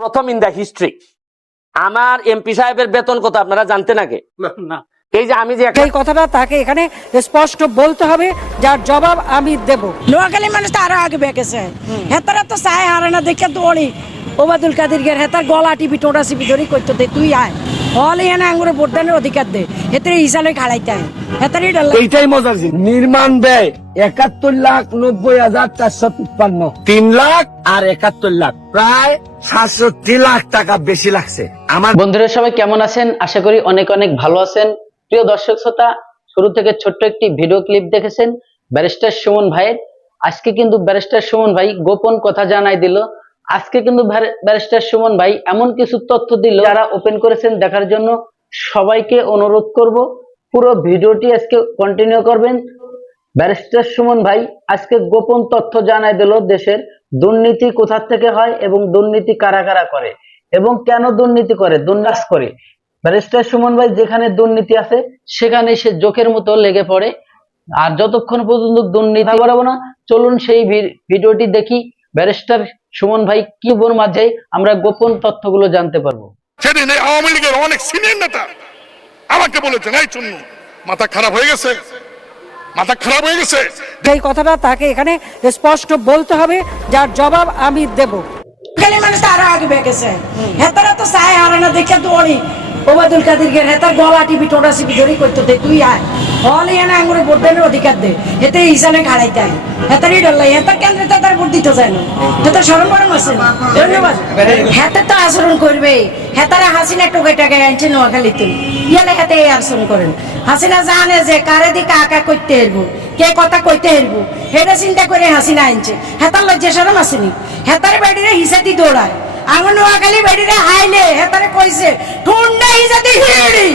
প্রথম in the history আমার MP সাহেবের বেতন কত আপনারা জানতেন আগে? না। এই যে আমি যে এই কথাটা তাকে এখানে স্পষ্ট বলতে হবে, যার জবাব আমি দেব। নোয়াখালী মানুষ তো আরো আগে বেঁকেছে, হেতারা তো চায় হারে না দেখে তো অনেক ওবায়দুল কাদের গের হেতার গলা টিপি টোটা চিপি ধরি করতে দে তুই আয় হল এখানে আঙ্গুরে ভোট দানের অধিকার দে হেতারে হিসাবে খাড়াইতে হয় হেতারই ডর লাগে। এইটাই মজার জিনিস। নির্মাণ ব্যয় ৭১,৯০,৪৫৩ ৩ লাখ আর ৭১ লাখ, প্রায় ৬৭ লাখ টাকা বেশি লাগছে। আমার বন্ধুরা সবাই কেমন আছেন? আশা করি অনেক অনেক ভালো আছেন। প্রিয় দর্শক শ্রোতা, শুরু থেকে ছোট্ট একটি ভিডিও ক্লিপ দেখেছেন ব্যারিস্টার সুমন ভাইয়ের। আজকে কিন্তু ব্যারিস্টার সুমন ভাই গোপন কথা জানাই দিল। আজকে কিন্তু ব্যারিস্টার সুমন ভাই এমন কিছু তথ্য দিল, যারা ওপেন করেছেন দেখার জন্য সবাইকে অনুরোধ করব পুরো ভিডিওটি আজকে কন্টিনিউ করবেন। ব্যারিস্টার সুমন ভাই আজকে গোপন তথ্য জানাই দিল দেশের দুর্নীতি কোথা থেকে হয় এবং দুর্নীতি কারা কারা করে এবং কেন দুর্নীতি করে, দুর্নাস করে। ব্যারিস্টার সুমন ভাই যেখানে দুর্নীতি আছে সেখানে সে জোকের মতো লেগে পড়ে। আর যতক্ষণ পর্যন্ত দুর্নীতি করাবো না, চলুন সেই ভিডিওটি দেখি। ব্যারিস্টার সুমন ভাই কি বোর মাঝে আমরা গোপন তথ্যগুলো জানতে পারবো। সেদিন এই আওয়ামী লীগের অনেক সিনিয়র নেতা আমাকে বলেছেন, এই চুন্নু মাথা খারাপ হয়ে গেছে, মাথা খারাপ হয়ে গেছে। এই কথাটা তাকে এখানে স্পষ্ট বলতে হবে, যার জবাব আমি দেব। নোয়াখালী মানুষ তো আরো আগে বেঁকেছে, হেতারা তো চায় হারে না দেখে তো অনেক ওবায়দুল কাদের গের হেতার গলা টিপি টোটা চিপি ধরি করতে দে তুই আয় হল এখানে আঙ্গুরে ভোট দানের অধিকার দে হেতে হিসাবে খাড়াইতে হয় হেতারই ডর লাগে। হেতার কেন্দ্রে তো তার ভোট দিতে যায় না, হেতার সরম বরম আছে। ধন্যবাদ। হেতে তো আচরণ করবে, হেতারা হাসিনা টোকে টাকায় আনছে নোয়াখালীতে, ইয়ালে হেতে এই আচরণ করেন। হাসিনা জানে যে কারে দিকে আঁকা করতে হেরবো, কে কথা কইতে হেরবো, হেটা চিন্তা করে হাসিনা আনছে। হেতার লজ্জা সরম আসেনি, হেতার বাড়িরে হিসাতি দৌড়ায়। আমার নোয়াখালী বাড়িরে হাইলে হেতারে কইছে ঠুন্ডা হিসাতি হিড়ি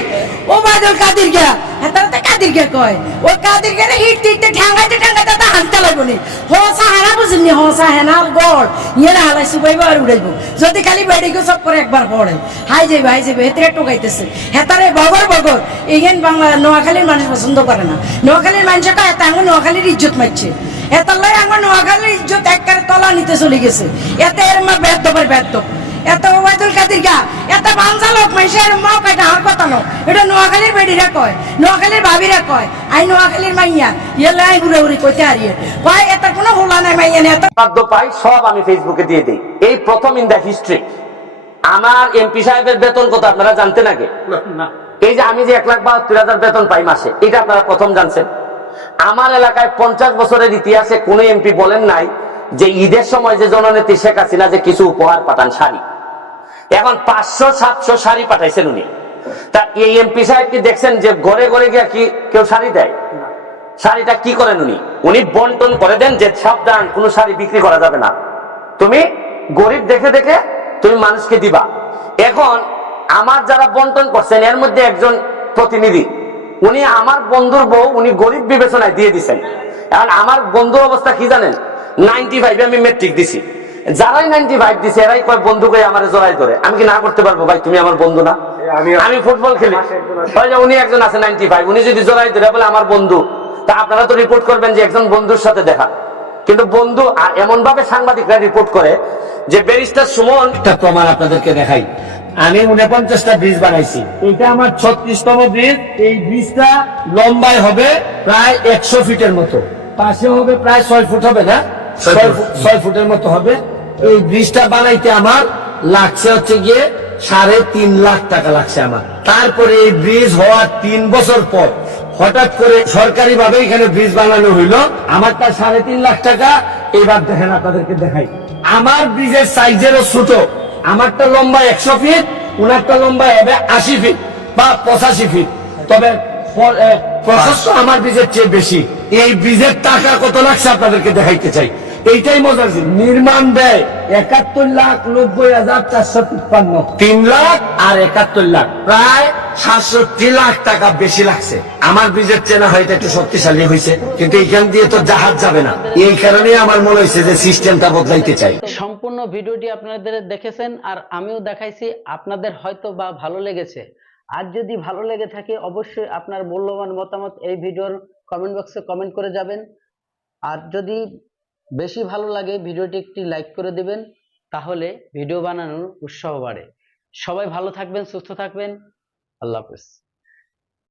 ওবায়দুল কাদের গা, হেতারে তো কাদের গা কয়, ওই কাদের গা হিট দিতে ঠ্যাঙ্গাইতে ঠ্যাঙ্গাইতে তা হালতে লাগবো নি। হসা হানা বুঝিনি, হসা হেনার গড় ইয়ে হালাই সুবাইবো আর উড়াইবো যদি খালি বেড়িকে সব করে একবার পড়ে হাই যাবে হেতারে টোকাইতেছে। হেতারে বগর বগর এইখান বাংলা নোয়াখালীর মানুষ পছন্দ করে না। নোয়াখালীর মানুষকে এত আঙুল নোয়াখালীর ইজ্জত মারছে, এতলাই আমার নোয়াখালীর ইজ্জত একবারে তলা নিতে চলে গেছে। এতে এর মা ব্যর্থ করে ব্যর্থ, এত ওবায়দুল কাদের গা এত বাঞ্জা লোক মানুষের মা কয়টা আর কথা নো, এটা নোয়াখালীর বেডিরা কয়, নোয়াখালীর ভাবিরা কয়, আই নোয়াখালীর মাইয়া ইয়েলে আই ঘুরে ঘুরে কইতে হারিয়ে কয় এত কোনো হোলা নাই মাইয়া নেই। এত বাধ্য পাই সব আমি ফেসবুকে দিয়ে দিই। এই প্রথম ইন দ্য হিস্ট্রি আমার এমপি সাহেবের বেতন কত আপনারা জানতেন আগে? না। এই যে আমি যে ১,৭২,০০০ বেতন পাই মাসে, এটা আপনারা প্রথম জানছেন? আমার এলাকায় 50 বছরের ইতিহাসে কোন এমপি বলেন নাই যে ঈদের সময় যে জননেত্রী শেখ হাসিনা যে কিছু উপহার পাঠান, শাড়ি, এখন 500-700 শাড়ি পাঠাইছেন উনি। তা এই এমপি সাহেব কি দেখছেন যে ঘরে ঘরে গিয়া কি কেউ শাড়ি দেয়? শাড়িটা কি করেন উনি? উনি বন্টন করে দেন যে সাবধান, কোন শাড়ি বিক্রি করা যাবে না, তুমি গরিব দেখে দেখে তুমি মানুষকে দিবা। এখন আমার যারা বন্টন করছেন এর মধ্যে একজন প্রতিনিধি, উনি আমার বন্ধুর বউ উনি গরিব বিবেচনায় দিয়ে দিচ্ছেন। এখন আমার বন্ধুর অবস্থা কি জানেন? 95 আমি মেট্রিক দিছি, যারাই 95 দিছে এরাই কয় বন্ধু কই আমার জড়াই ধরে। আমি কি না করতে পারবো? ভাই তুমি আমার বন্ধু না, আমি ফুটবল খেলি, উনি একজন আছে 95, উনি যদি জড়াই ধরে বলে আমার বন্ধু, তা আপনারা তো রিপোর্ট করবেন যে একজন বন্ধুর সাথে দেখা। কিন্তু বন্ধু এমন ভাবে সাংবাদিকরা রিপোর্ট করে যে ব্যারিস্টার সুমন, একটা প্রমাণ আপনাদেরকে দেখাই। আমি 49টা ব্রিজ বানাইছি, এটা আমার 36তম ব্রিজ। এই ব্রিজটা লম্বায় হবে প্রায় 100 ফিটের মতো, পাশে হবে প্রায় 6 ফুট, হবে না 6 ফুটের মতো হবে। এই ব্রিজটা বানাইতে আমার লাগছে হচ্ছে গিয়ে 3.5 লাখ টাকা লাগছে আমার। তারপরে এই ব্রিজ হওয়ার 3 বছর পর হঠাৎ করে সরকারি ভাবে এখানে ব্রিজ বানানো হইলো, আমার তার 3.5 লাখ টাকা। এবার দেখেন আপনাদেরকে দেখাই, আমার ব্রিজের সাইজেরও ছোট, আমারটা লম্বা 100 ফিট, উনারটা লম্বা হবে 80 ফিট বা 85 ফিট, তবে প্রশস্ত আমার ব্রিজের চেয়ে বেশি। এই ব্রিজের টাকা কত লাগছে আপনাদেরকে দেখাইতে চাই। এইটাই মজার জিনিস। নির্মাণ ব্যয় ৭১,৯০,৪৫৩ 3 লাখ আর ৭১ লাখ, প্রায় ৬৭ লাখ টাকা বেশি লাগছে। আমার ব্রিজের চেনা হয়তো একটু শক্তিশালী হয়েছে, কিন্তু এখান দিয়ে তো জাহাজ যাবে না। এই কারণে আমার মনে হয়েছে যে সিস্টেমটা বদলাইতে চাই। সম্পূর্ণ ভিডিওটি আপনাদের দেখেছেন আর আমিও দেখাইছি, আপনাদের হয়তো বা ভালো লেগেছে। আর যদি ভালো লেগে থাকে অবশ্যই আপনার মূল্যবান মতামত এই ভিডিওর কমেন্ট বক্সে কমেন্ট করে যাবেন। আর যদি বেশি ভালো লাগে ভিডিওটি একটি লাইক করে দিবেন। তাহলে ভিডিও বানানোর উৎসাহ বাড়ে। সবাই ভালো থাকবেন, সুস্থ থাকবেন। আল্লাহ হাফেজ।